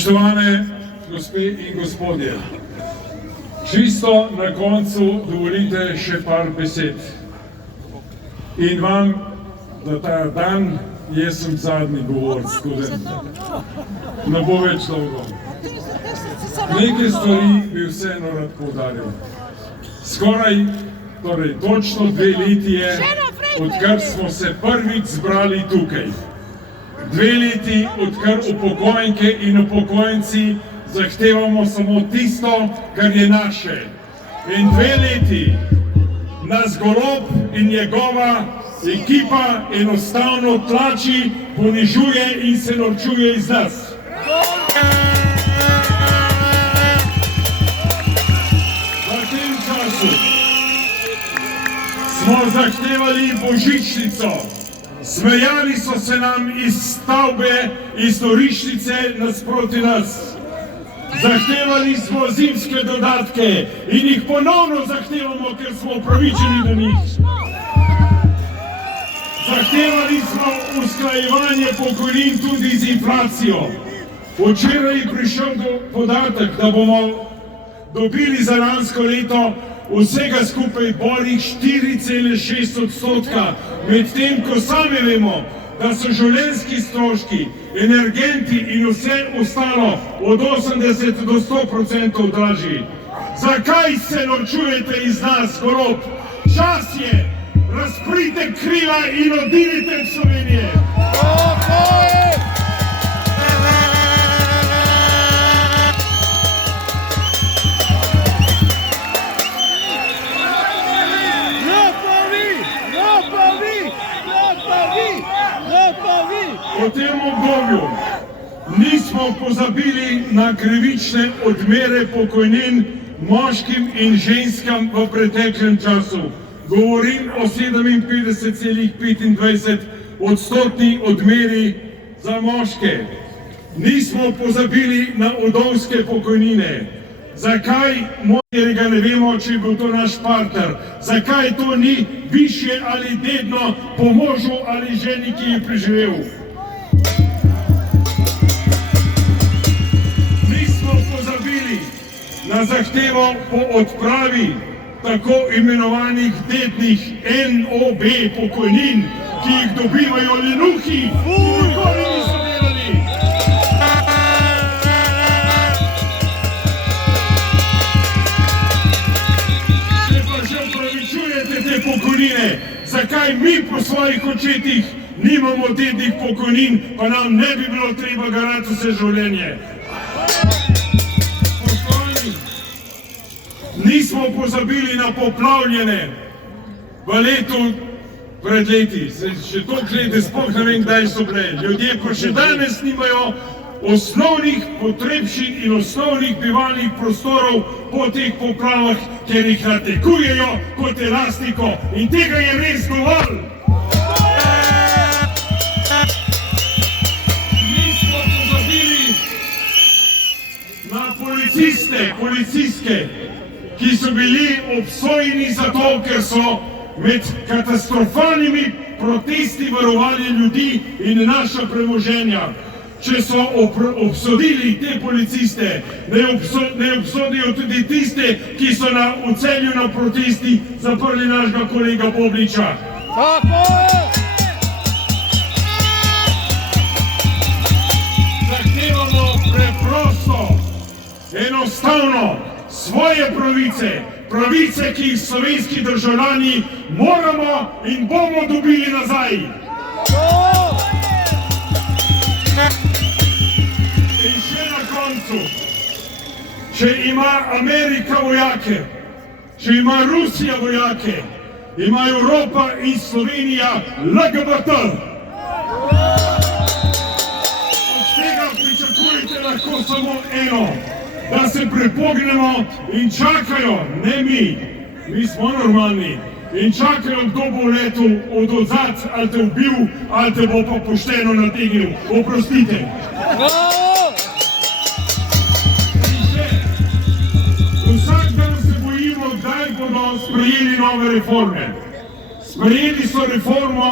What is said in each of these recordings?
Spoštovane gospe in gospodje, čisto na koncu dovolite še par besed. In vam, da ta dan, jaz sem zadnji govorc, tudi ne bo več dolgo. Nekaj stvari bi vseeno rad poudaril. Skoraj, torej točno 2 leti je, odkar smo se prvič zbrali tukaj. 2 leti, odkar upokojenke in upokojenci zahtevamo samo tisto, kar je naše. In 2 leti nas Golob in njegova ekipa enostavno tlači, ponižuje in se norčuje iz nas. V tem času smo zahtevali božičnico. Smejali so se nam iz stavbe, iz norišnice nasproti nas. Zahtevali smo zimske dodatke in jih ponovno zahtevamo, ker smo upravičeni do njih. Zahtevali smo usklajevanje pokojnin tudi z inflacijo. Včeraj je prišel podatek, da bomo dobili za lansko leto vsega skupaj borih 4,6%, medtem ko sami vemo, da so življenjski stroški, energenti in vse ostalo od 80 do 100% dražji. Zakaj se norčujete iz nas, Golob? Čas je, razprite krila in odidite iz Slovenije. V tem obdobju nismo pozabili na krivične odmere pokojnin moškim in ženskam v preteklem času. Govorim o 57,25% odmeri za moške. Nismo pozabili na vdovske pokojnine. Zakaj, mojerega ne vemo, če je bil to naš partner. Zakaj to ni višje ali dedno po možu ali ženi, ki je preživel? Nismo pozabili na zahtevo po odpravi tako imenovanih dednih NOB pokojnin, ki jih dobivajo lenuhi, ki nikoli niso delali. Če pa že upravičujete te pokojnine, zakaj mi po svojih očetih nimamo dednih pokojnin, pa nam ne bi bilo treba garati vse življenje? Spoštovani, nismo pozabili na poplavljene v letu pred leti. Še toliko let, sploh ne vem, kdaj so bile. Ljudje pa še danes nimajo osnovnih potrebščin in osnovnih bivalnih prostorov po teh poplavah, ker jih natekujejo kot elastiko. In tega je res dovolj. Nismo pozabili na policistke, ki so bili obsojeni zato, ker so med katastrofalnimi protesti varovali ljudi in naša premoženja. Če so obsodili te policiste, ne obsodijo tudi tiste, ki so v Celju na protesti zaprli našega kolega Bobliča. Zahtevamo preprosto, enostavno svoje pravice, pravice, ki jih slovenski državljani moramo in bomo dobili nazaj. In še na koncu, če ima Amerika vojake, če ima Rusija vojake, ima Evropa in Slovenija LGBT. Od tega pričakujete lahko samo eno, da se prepognemo in čakajo, ne mi smo normalni, in čakajo, kdo bo letel od odzad, ali te ubil, ali te bo pa pošteno nategnil. Oprostite. Vsak dan se bojimo, kdaj bodo sprejeli nove reforme. Sprejeli so reformo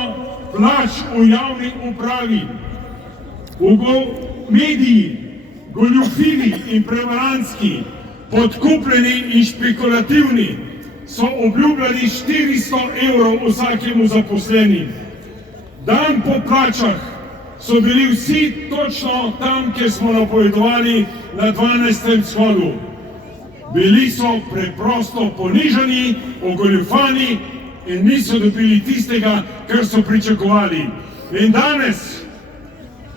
plač v javni upravi. Mediji goljufivi in prevarantski, podkupljeni in špekulativni, so obljubljali 400 evrov vsakemu zaposlenim. Dan po plačah so bili vsi točno tam, kjer smo napovedovali na 12. shodu. Bili so preprosto ponižani, ogoljufani in niso dobili tistega, kar so pričakovali. In danes,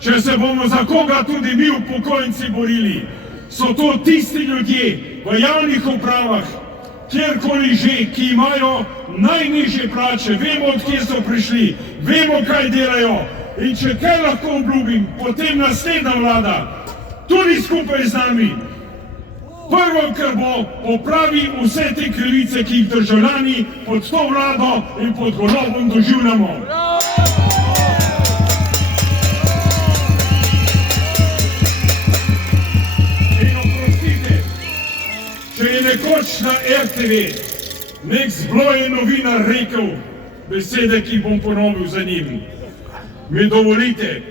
če se bomo za koga tudi mi upokojenci borili, so to tisti ljudje v javnih upravah, kjerkoli že, ki imajo najnižje plače, vemo, od kje so prišli, vemo, kaj delajo. In če kaj lahko obljubim, potem naslednja vlada, tudi skupaj z nami, prvo, kar bo, popravi vse te krivice, ki jih državljani pod to vlado in pod Golobom doživljamo. In oprostite, če je nekoč na RTV nek zblojen novinar rekel besede, ki bom ponovil za njim. Mi dovolite,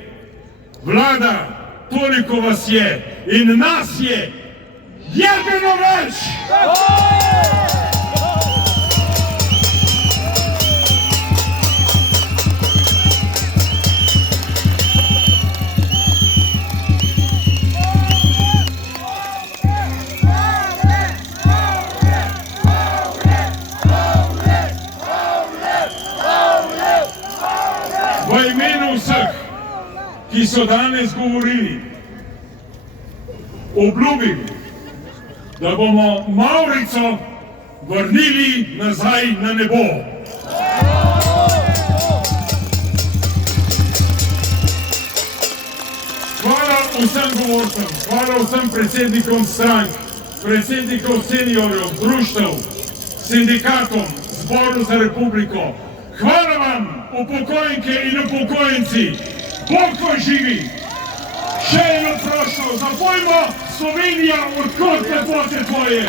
vlada, toliko vas je in nas je jebeno več! V imenu vseh, ki so danes govorili, obljubim, da bomo Mavrico vrnili nazaj na nebo. Hvala vsem govorcem, hvala vsem predsednikom strank, predsednikom seniorjev, društev, sindikatom, Zboru za republiko. Hvala vam, upokojenke in upokojenci, Bog vas živi. Še eno prošlo, zapojmo Slovenija, odkot lepote tvoje.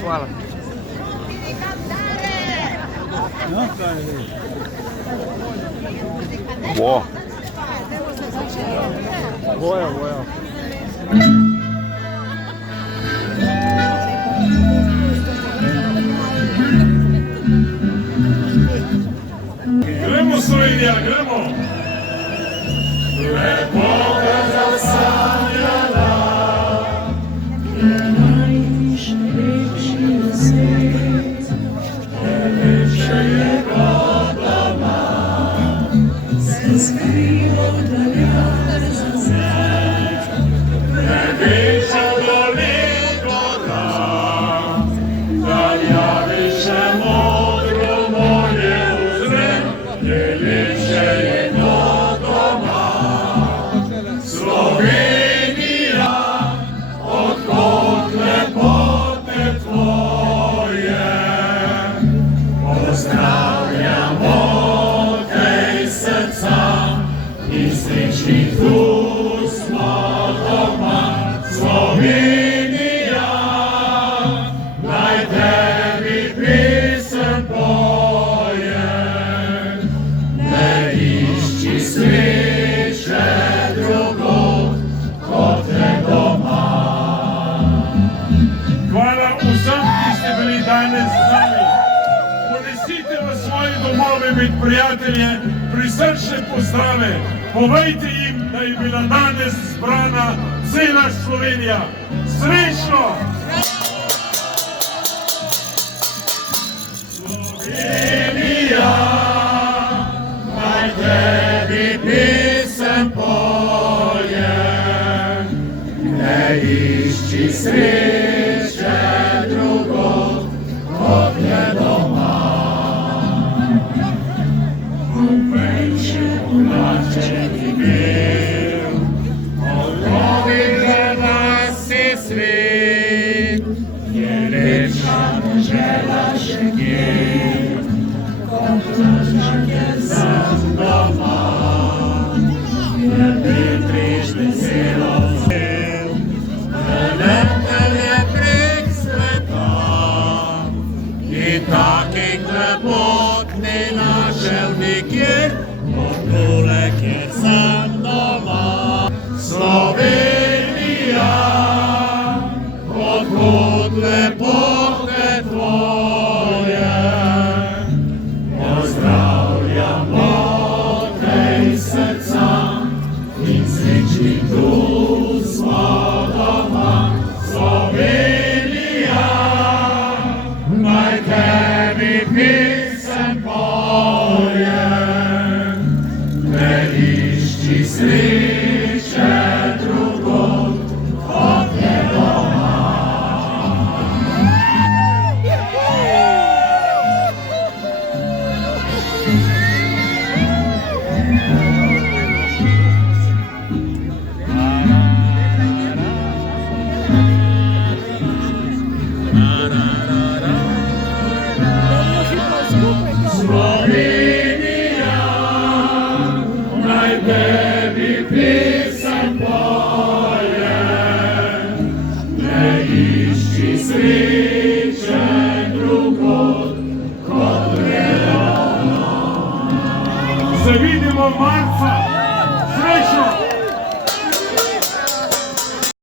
Hvala. Wow. Boja. Gremo Slovenija, gremo! Lepota zasanjala, je najlepši na svet, najlepše je kot doma, se skriva dalja za svet, največja dolina gora, daljavi še modro morje uzre, najlepše je kot doma. Slovenija, odkot lepote tvoje, pozdravljamo tej srca, mislični tu smo doma. Slovenija, naj tebi pesem poje, ne išči sreče drugod kot le doma. Hvala vsem, ki ste bili danes z nami. Ponesite v svoje domove med prijatelje prisrčne pozdrave. Povejte jim, da je bila danes zbrana cela Slovenija. Srečno! Slovenija, naj tebi pesem poje, ne išči sreče drugod kot le doma. Povejče plačeni bil, odlovi za nas je svet, je lepša dežela še kje, kot plačanje sem doma, je vetriš veselo zel, takih lepot ni našel nikjer, kot tole, kjer sem doma. Slovenija, odkot lepote tvoje, pozdravljamo tej srca in srečni tu smo doma. Slovenija, naj tebi pesem pojem, ne išči sreče drugod, kot je doma. Slovenija, naj tebi pesem pojem, ne išči sreče drugod, kot je doma. Se vidimo marca!